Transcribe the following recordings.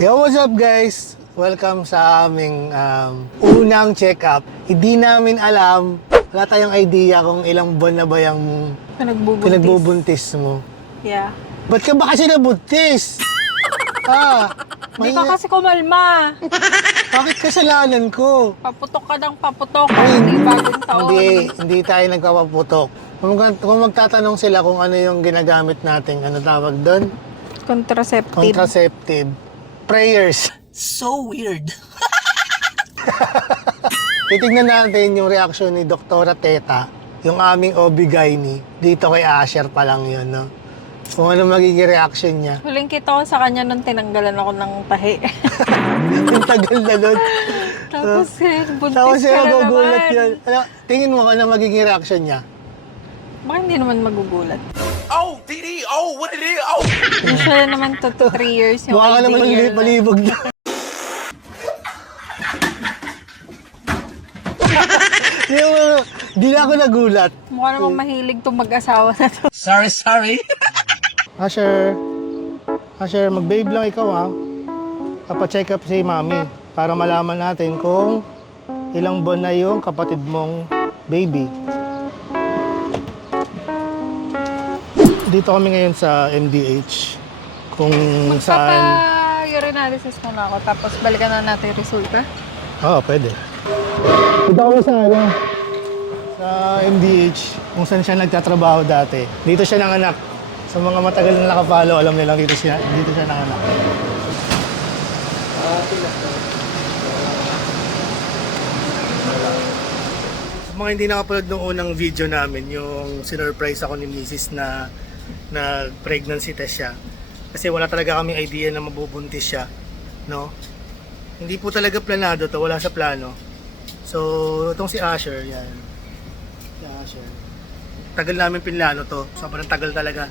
Yo, what's up guys? Welcome sa aming unang check-up. Hindi namin alam, wala tayong idea kung ilang buwan na ba yung pinagbubuntis mo. Yeah. Ba't ka ba kasi nabuntis? Hindi ka kasi kumalma. Bakit kasalanan ko? Paputok ka ng paputok. Hindi bagong taon. Hindi tayo nagpapaputok. Kung magtatanong sila kung ano yung ginagamit nating, ano tawag doon? Contraceptive. Prayers. So weird. Titignan natin yung reaction ni Dr. Teta, yung aming OB-GYN dito kay Asher pa lang yun, no? Kung ano magiging reaction niya. Huling kita ko sa kanya nung tinanggalan ako ng tahi. Ang tagal na nun. Tapos buntis Tapos ka siya na magugulat naman. yun. Ano, tingin mo ano magiging reaction niya? Baka hindi naman magugulat. Oh, DD, oh, what it is, oh. Usually naman 2 to 3 years yung Mukha ka naman ideal na. palibog na. Di na ako nagulat. Mukha namang mahilig itong mag-asawa na to. Sorry. Asher, mag-babe lang ikaw ha. Papacheck up si mami para malaman natin kung ilang buwan na yung kapatid mong baby. Dito kami ngayon sa MDH kung saan... Magpapa-urinalysis muna ako tapos balikan na natin yung resulta. Oo, pwede. Dito kami sa MDH kung saan siya nagtatrabaho dati. Dito siya nanganak. Sa mga matagal na nakapalo, alam nilang dito siya nanganak. Sa mga hindi nakapanood ng unang video namin, yung sinurprise ako ni Mrs. na pregnancy test siya. Kasi wala talaga kaming idea na mabubuntis siya, no? Hindi po talaga planado to, wala sa plano. So, itong si Asher, yan. Si Asher. Tagal namin pinlano to, sobrang tagal talaga.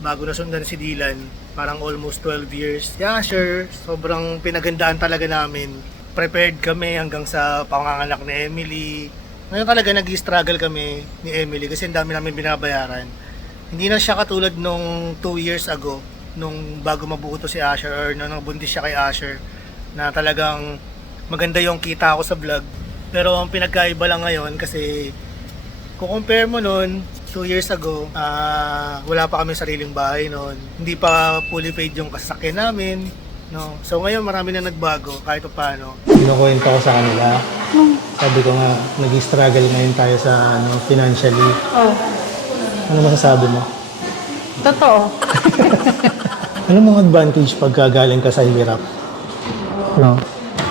Bago nasundan si Dylan, parang almost 12 years. Si Asher, sobrang pinagandaan talaga namin. Prepared kami hanggang sa panganganak ni Emily. Ngayon talaga nag-struggle kami ni Emily kasi ang dami namin binabayaran. Hindi na siya katulad nung 2 years ago, nung bago mabuo to si Asher or nung nabuntis siya kay Asher, na talagang maganda yung kita ko sa vlog. Pero ang pinagkaiba lang ngayon kasi kung compare mo nun, 2 years ago, wala pa kami sariling bahay noon. Hindi pa fully paid yung kasakyan namin. No? So ngayon marami na nagbago kahit paano. Kinukwento ko sa kanila. Sabi ko nga, nag-struggle ngayon tayo sa financially. Oh, Ano masasabi mo? totoo. Ano mong advantage pag galing ka sa hirap? No?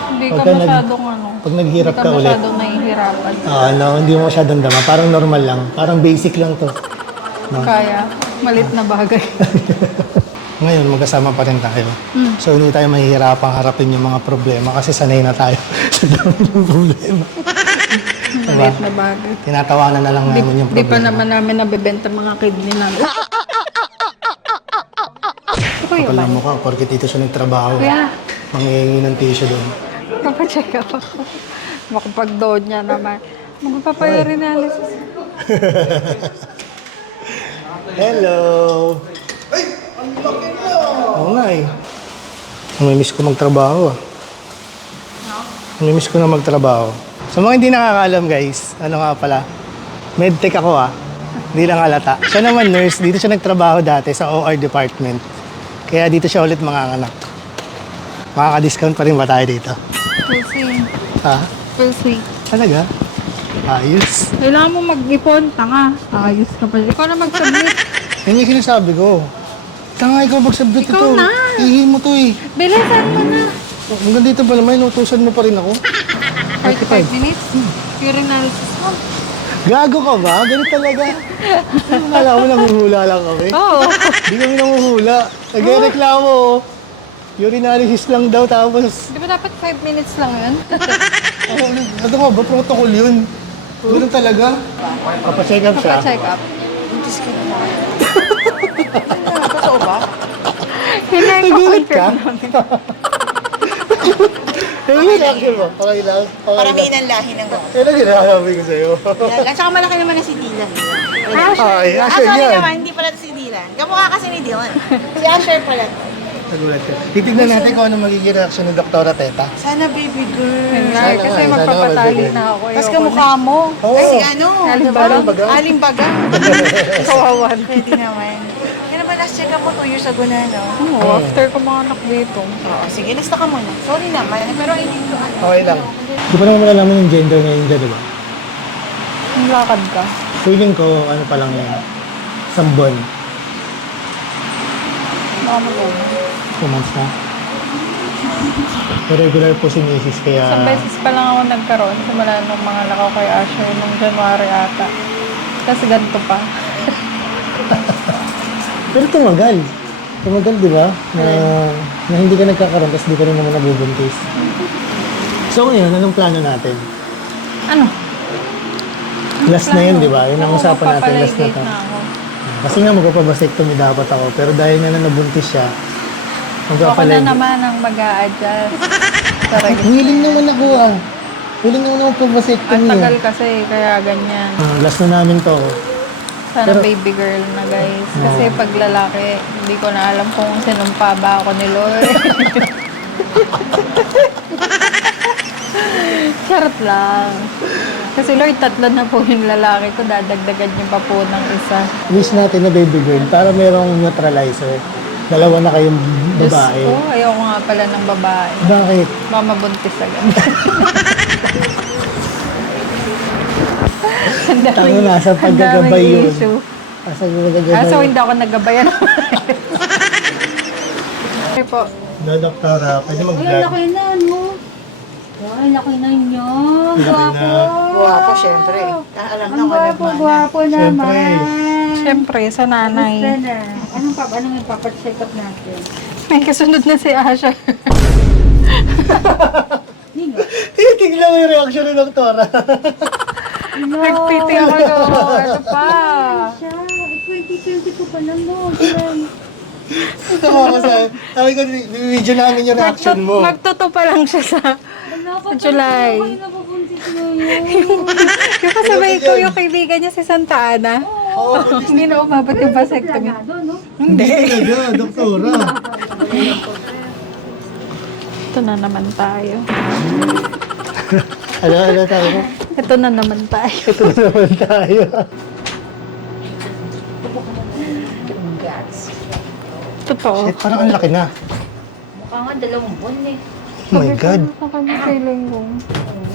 Hindi ka Pagka masyadong Pag naghirap hindi ka ka ulit. masyadong nahihirapan. Hindi mo masyadong dama. Parang normal lang. Parang basic lang to. No? Kaya, malit na bagay. Ngayon, magkasama pa rin tayo. So, hindi tayo mahihirapang harapin yung mga problema kasi sanay na tayo sa dami ng problema. Malit na bagay. Tinatawanan na lang namin yung Di pa problema. naman namin nabibenta mga kidney namin. Ito Kapal yun. na mukha, porkit dito siya nagtrabaho. Kaya, Mangingi ng tissue doon. papacheck up ako. Makapag-dood niya naman. Magpapayurinalysis. Hello! Ay! Ang laki mo! Oo nga eh. Namimiss ko magtrabaho ah. Namimiss ko na magtrabaho. Sa mga hindi nakakaalam guys, ano nga pala, medtech ako ah. Hindi lang halata. Siya naman nurse, dito siya nagtrabaho dati sa OR department. Kaya dito siya ulit manganganak. Makaka-discount pa rin ba tayo dito? We'll see. Ha? We'll see. Talaga? Ayos. Kailangan mo mag-ipon, tanga. Ayos ka pa. Ikaw na mag-submit. Yan yung sinasabi ko. Tanga, ikaw mag-submit Ikaw ito. na. Ihi mo to eh. Bilisan mo na. Hanggang dito pala, may inutusan mo pa rin ako. 45 minutes. Urinalysis mo. Gago ka ba? Ganun talaga. Akala mo nanguhula lang kami. Oo. Hindi kami nanguhula. Nagreklamo. Urinalysis lang daw tapos... Di ba dapat 5 minutes lang yun? Ano nga ba? Protocol yun. Ganun talaga. Papacheck up siya. Papacheck up. Buntis ka na. Totoo ba? Hindi ko Nagulat ka? confirm. Ano yung reaction mo? Okay lang? Okay Paramihin lang. ang lahi ng mga. Yan ang ginagawa ko sa'yo. At saka malaki naman na si Dylan. Ay, Asher Sorry yan. naman, hindi pala si Dylan. Kamukha kasi ni Dylan. Si Asher pala. Nagulat ka. Titignan natin kung ano magiging reaction ni Dr. Teta. Sana baby girl. Sana Kasi nga, sana magpapatali mabibigyan. na ako. Tapos Ayoko kamukha mo. Oo. Ay, si ano? Aling Aling baga. Aling baga. na. Kawawan. Pwede naman. Kaya naman last check up mo 2 years ago na, no? Oo, after ko mga anak dito. Oo, sige, lasta ka muna. Sorry naman, pero hindi ko ano. Okay lang. Di pa naman malalaman yung gender ngayon dyan, di ba? Ang lakad ka. Feeling ko, ano pa lang yan. Isang buwan. Baka mo 2 months na. So, regular po si Mrs. kaya... Isang beses pa lang ako nagkaroon simula nung mga lakaw kay Asher nung January ata. Kasi ganito pa. Pero tumagal. Tumagal, di ba? Na hindi ka nagkakaroon, tapos di ka rin naman nabubuntis. So ngayon, anong plano natin? Ano? Last na yun, di ba? Yun ang usapan natin, last na Magpapalaygate to. na ako. Kasi nga magpapabasectomy dapat ako, pero dahil nga na nabuntis siya, Ako na magpapalayggate. naman ang mag-a-adjust. Willing naman ako ah. Willing naman ako Ang pabasectomy. tagal kasi, kaya ganyan. Last na namin to. Sana Pero- baby girl na guys. Kasi pag lalaki, hindi ko na alam kung sinumpa ba ako ni Lord. Charot lang. Kasi Lord, 3 na po yung lalaki ko. Dadagdagan niyo pa po ng isa. Wish natin na baby girl para merong neutralizer. 2 na kayong Diyos babae. ko, ayoko nga pala ng babae. Bakit? Baka mabuntis agad. Ang daming- Tango nasa ang paggagabay daming yun. issue. Asa mo nagagabay? So hindi ako naggabayan. Okay po. No, doktora, pwede Ay, mag-vlog. laki na, no? Ay, laki na niyo. Laki Gwapo. na. Guwapo, syempre. Alam na Ang ko gwapo, nagmana. gwapo Siyempre. naman. Siyempre, sa nanay. Basta na. Anong ipapacheck up natin? May kasunod na si Asha. Nino? Tingnan mo yung reaction ni doktora. Nagpiti ako no. Ano pa? Siya, 2020 ko pa lang, no? July. Tawa ko sa... Sabi ko, video namin yung reaction mo. Magtuto pa lang siya sa... Ano pa July. Ako yung nabubuntis ngayon. Yung kasabay ko yung kaibigan niya si Santa Ana. Oo, Hindi na umabot yung vasectomy. Plagado, no? hindi talaga, doktora. Ito na naman tayo. Ano tayo? Ito na naman tayo. Ito na naman tayo. Totoo. Shit, parang ang laki na. Mukha nga 2 buwan eh. Oh my God. Sa kanya feeling ko.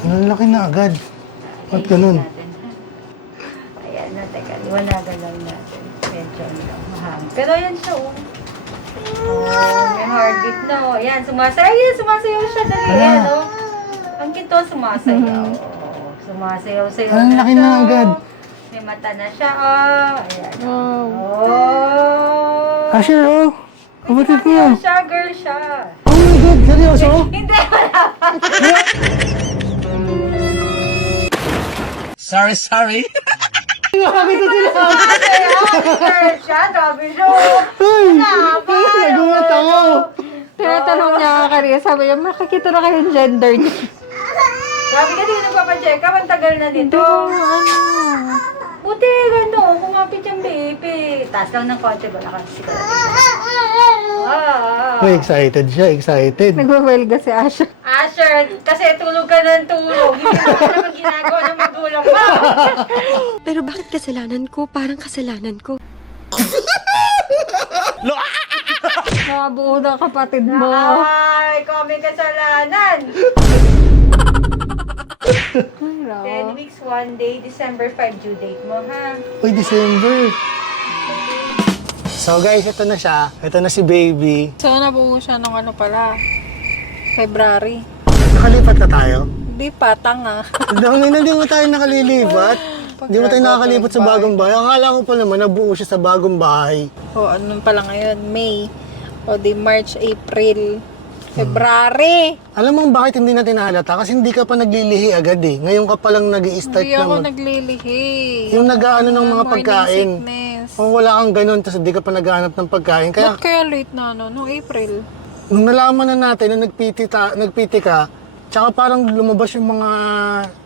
Ang laki na agad. Ba't ganun? Ayan na, teka. Iwalagan lang natin. Medyo mahang. Pero yan siya, oh. Oh, may heartbeat na, oh. Ayan, sumasayaw. Ayan, sumasayaw siya. Dali, ayan, oh. Ang kito, sumasayaw. Oh, sumasayaw-sayaw Ang laki siya, na oh. agad. May mata na siya, oh. Ayan. Wow. Oh. Asher, oh. Kapatid ko. Ano siya, girl siya. Oh my God, seryoso? Hindi, wala pa. Sorry. Nakakita sila. Girl siya, sabi siya. Ay, nagulat ako. Tinatanong niya ka kanina, sabi niya, makikita na kayong gender niya. Sabi ka, di ka nagpapacheck up. Ang tagal na dito. Ano? Buti, gano, kumapit yung baby. Taas lang ng konti, wala ka siguro. Uy, excited siya, excited. Nagwawelga si Asha. Asher, kasi tulog ka ng tulog. Hindi mo ka naman ginagawa ng magulang mo. Pero bakit kasalanan ko? Parang kasalanan ko. Nakabuo ng kapatid mo. Ay, ikaw may kasalanan. Ay, 10 weeks, 1 day, December 5 due date mo, ha? Uy, December. So guys, ito na siya. Ito na si baby. So, nabuo siya nung ano pala, February. Nakalipat na tayo. Hindi pa, tanga. Hindi mo tayo nakalilipat. Hindi mo tayo nakakalipat sa bagong bahay. Akala ko pa naman nabuo siya sa bagong bahay. O, ano pala ngayon? May. O, di March, April, February. Alam mo bakit hindi natin nahalata? Kasi hindi ka pa naglilihi agad eh. Ngayon ka pa lang nag-i-start Hindi ako na naglilihi. Yung nag-aano ng mga Morning pagkain. sickness. Kung wala kang ganun, tapos hindi ka pa naghahanap ng pagkain. Kaya Ba't kaya late na ano? Noong April. nung nalaman na natin na nagpiti ka, tsaka parang lumabas yung mga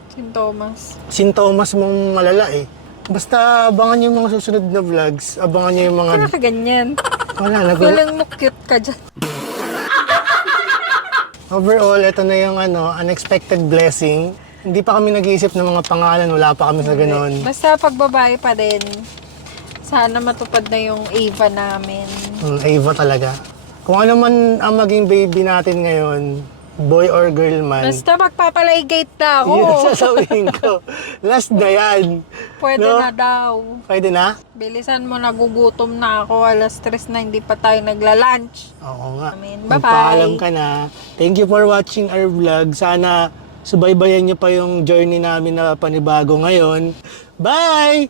Sintomas. sintomas mong malala eh. Basta abangan niyo yung mga susunod na vlogs. Abangan niyo yung mga... Kaya ka ganyan. Wala, Feeling mo cute ka dyan. Overall, ito na yung unexpected blessing. Hindi pa kami nag-iisip ng mga pangalan, wala pa kami sa ganun. Basta pag babae pa din, sana matupad na yung Ava namin. Ava talaga. Kung ano man ang maging baby natin ngayon, boy or girl man, Basta magpapalaygate na ako. yun ang sasabihin ko. Last na yan. Pwede No? na daw. Pwede na? Bilisan mo, nagugutom na ako. Alas 3 na, hindi pa tayo nagla-lunch. Oo nga. Amen. Magpaalam Bye-bye. ka na. Thank you for watching our vlog. Sana subaybayan niyo pa yung journey namin na panibago ngayon. Bye!